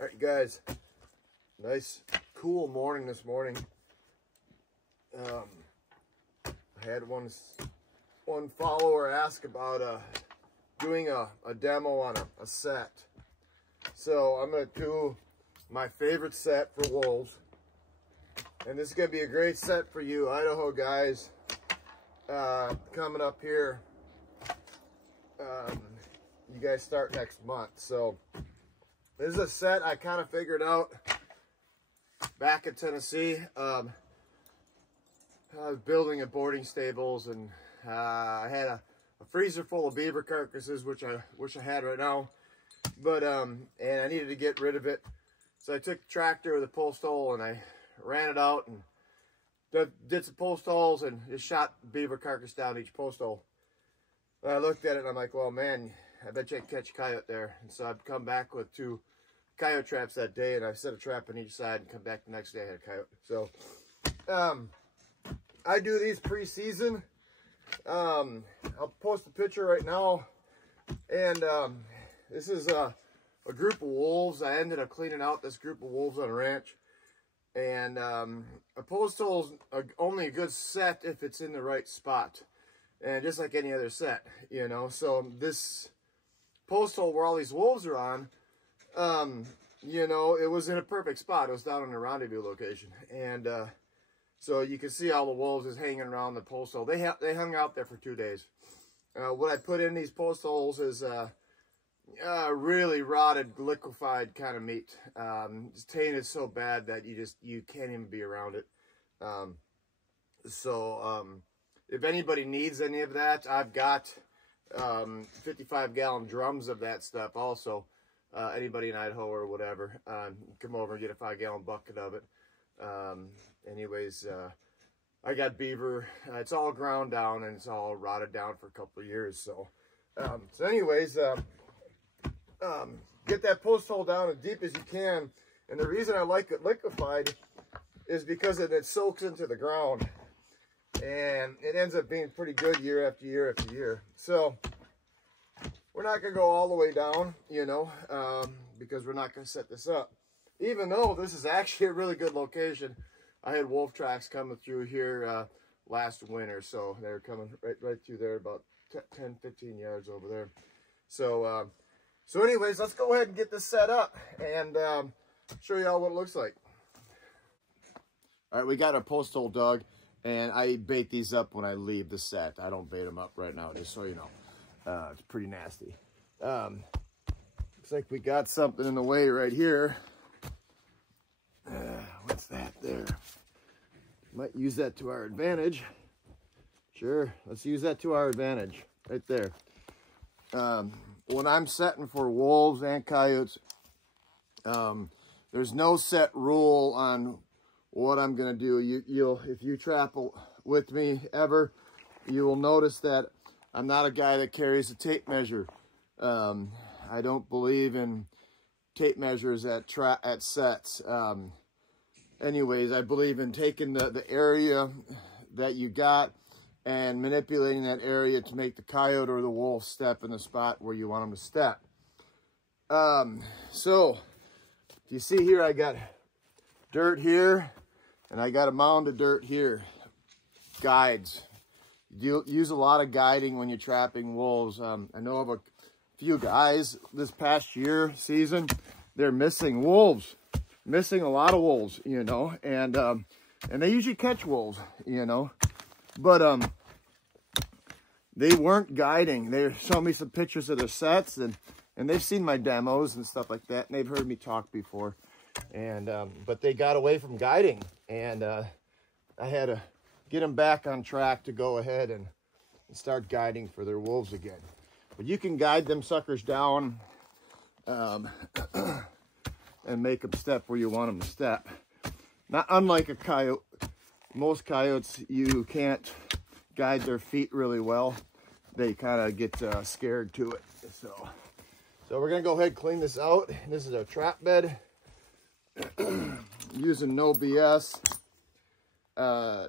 All right, guys, nice cool morning this morning. I had one follower ask about doing a demo on a set. So I'm going to do my favorite set for wolves. And this is going to be a great set for you Idaho guys coming up here. You guys start next month. So this is a set I kind of figured out back in Tennessee. I was building at boarding stables, and I had a freezer full of beaver carcasses, which I wish I had right now. But and I needed to get rid of it, so I took the tractor with a post hole and I ran it out and did some post holes and just shot beaver carcass down each post hole. I looked at it and I'm like, well, man, I bet you I can catch a coyote there. And so I'd come back with 2 coyote traps that day, and I set a trap on each side and come back the next day, I had a coyote. So I do these pre-season. I'll post a picture right now. And this is a group of wolves. I ended up cleaning out this group of wolves on a ranch. And a post hole is only a good set if it's in the right spot. And just like any other set, you know. So this post hole where all these wolves are on, you know, it was in a perfect spot. It was down in a rendezvous location. And so you can see all the wolves is hanging around the post hole. They hung out there for 2 days. What I put in these post holes is really rotted, liquefied kind of meat. It's tainted so bad that you can't even be around it. If anybody needs any of that, I've got 55-gallon drums of that stuff also. Anybody in Idaho or whatever, come over and get a 5-gallon bucket of it. Anyways, I got beaver. It's all ground down and it's all rotted down for a couple of years. So, anyways, get that post hole down as deep as you can. And the reason I like it liquefied is because it soaks into the ground. And it ends up being pretty good year after year after year. So we're not going to go all the way down, you know, because we're not going to set this up. Even though this is actually a really good location. I had wolf tracks coming through here last winter. So they were coming right through there, about 10, 15 yards over there. So, anyways, let's go ahead and get this set up and show you all what it looks like. All right, we got our post hole dug. And I bait these up when I leave the set. I don't bait them up right now, just so you know. It's pretty nasty. Looks like we got something in the way right here. What's that there? Might use that to our advantage. Sure, let's use that to our advantage. Right there. When I'm setting for wolves and coyotes, there's no set rule on what I'm going to do. If you trap with me ever, you will notice that I'm not a guy that carries a tape measure. I don't believe in tape measures at sets. Anyways, I believe in taking the area that you got and manipulating that area to make the coyote or the wolf step in the spot where you want them to step. So, you see here, I got dirt here. And I got a mound of dirt here. Guides. You use a lot of guiding when you're trapping wolves. I know of a few guys this past season, they're missing wolves. Missing a lot of wolves, you know. And they usually catch wolves, you know. But they weren't guiding. They showed me some pictures of their sets, and they've seen my demos and stuff like that. And they've heard me talk before. And but they got away from guiding, and I had to get them back on track to go ahead and start guiding for their wolves again. But you can guide them suckers down and make them step where you want them to step. Not unlike a coyote. Most coyotes, you can't guide their feet really well. They kind of get scared to it. So we're gonna go ahead and clean this out. This is our trap bed. Using no BS.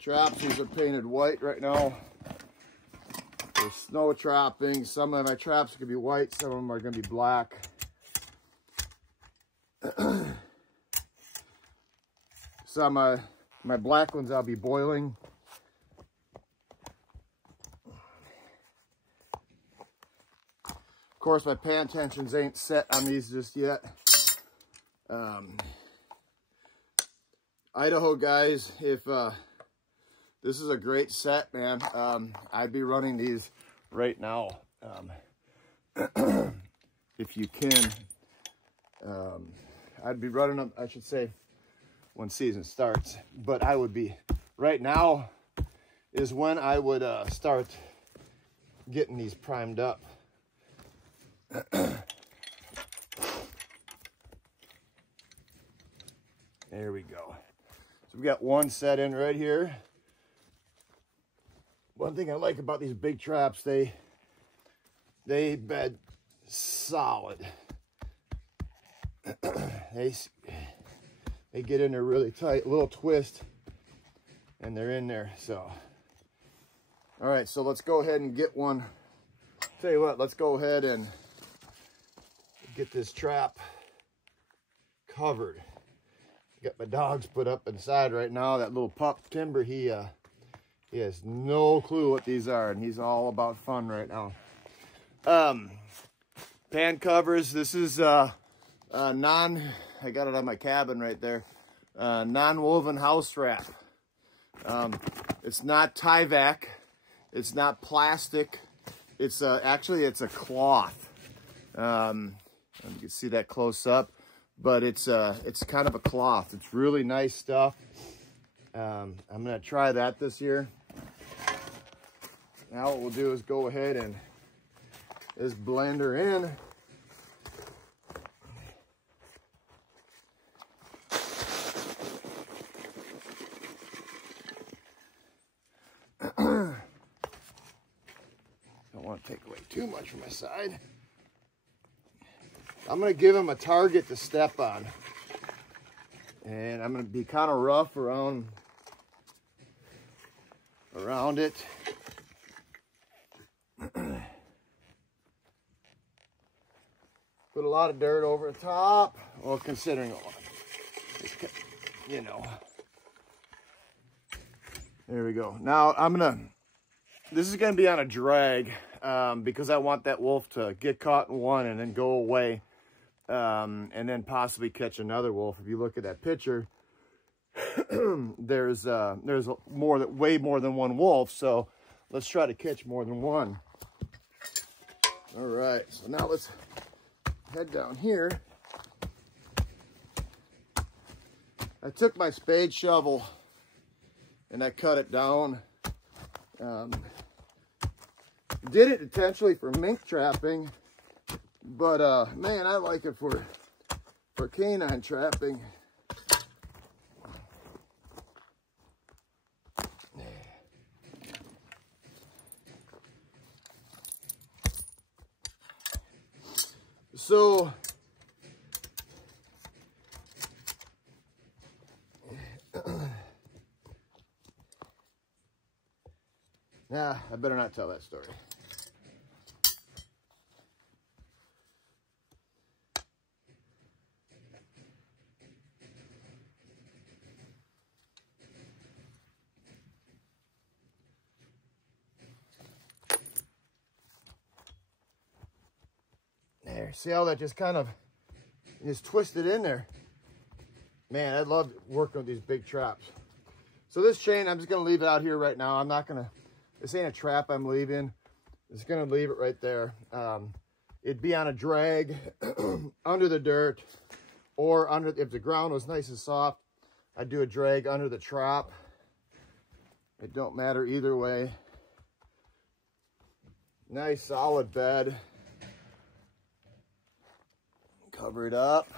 Traps, these are painted white right now. There's snow trapping. Some of my traps are going to be white, some of them are going to be black. Some my black ones I'll be boiling. Of course, my pan tensions ain't set on these just yet. Idaho guys, if this is a great set, man. I'd be running these right now. If you can, I'd be running them, I should say, when season starts. But I would be, right now is when I would start getting these primed up. There we go. So we got one set in right here. One thing I like about these big traps, they bed solid. They get in there really tight, a little twist, and they're in there. So, all right, so let's go ahead and get one. Tell you what, let's go ahead and get this trap covered. Got my dogs put up inside right now. That little pup Timber, he has no clue what these are, and he's all about fun right now. Pan covers. This is I got it on my cabin right there. Non-woven house wrap. It's not Tyvek. It's not plastic. It's actually it's a cloth. You can see that close up, but it's kind of a cloth. It's really nice stuff. I'm gonna try that this year. Now what we'll do is go ahead and just blend her in. Don't want to take away too much from my side. I'm going to give him a target to step on. And I'm going to be kind of rough around it. Put a lot of dirt over the top. Well, considering a lot, you know. There we go. Now this is going to be on a drag because I want that wolf to get caught in one and then go away. And then possibly catch another wolf. If you look at that picture, there's way more than one wolf. So let's try to catch more than one. All right, so now let's head down here. I took my spade shovel and I cut it down. Did it intentionally for mink trapping. But man, I like it for canine trapping. So nah, I better not tell that story. There, see how that just kind of just twisted in there? Man, I love working with these big traps. So this chain, I'm just gonna leave it out here right now. I'm not gonna, this ain't a trap I'm leaving. Just gonna leave it right there. It'd be on a drag under the dirt, or under, if the ground was nice and soft, I'd do a drag under the trap. It don't matter either way. Nice solid bed. Cover it up.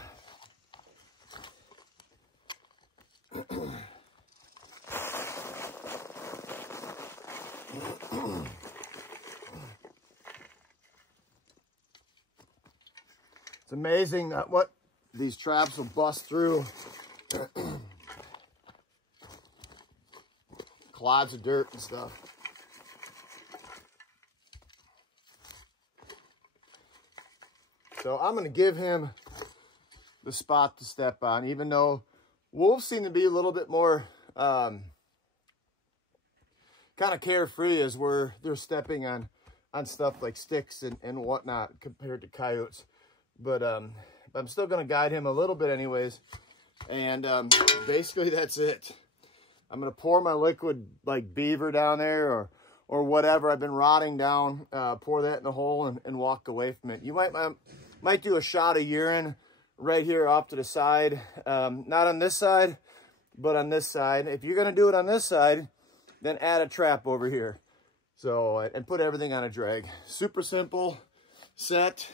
It's amazing what these traps will bust through. Clods of dirt and stuff. So I'm going to give him the spot to step on, even though wolves seem to be a little bit more kind of carefree as they're stepping on stuff like sticks and whatnot compared to coyotes. But I'm still going to guide him a little bit anyways. And basically that's it. I'm going to pour my liquid like beaver down there or whatever I've been rotting down, pour that in the hole and walk away from it. You might do a shot of urine right here off to the side. Not on this side, but on this side. If you're going to do it on this side, then add a trap over here. So, and put everything on a drag. Super simple set.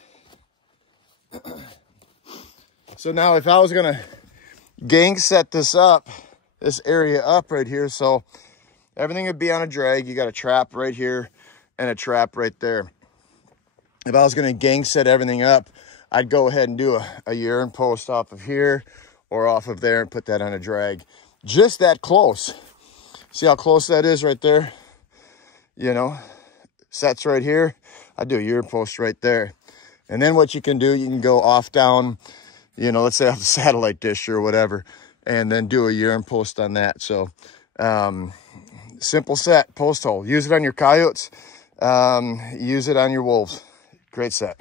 So now if I was going to gang set this area up right here, so everything would be on a drag. You got a trap right here and a trap right there. If I was going to gang set everything up, I'd go ahead and do a urine post off of here or off of there and put that on a drag. Just that close. See how close that is right there? You know, sets right here. I do a urine post right there. And then what you can do, you can go off down, you know, let's say off the satellite dish or whatever, and then do a urine post on that. So simple set, post hole. Use it on your coyotes. Use it on your wolves. Great set.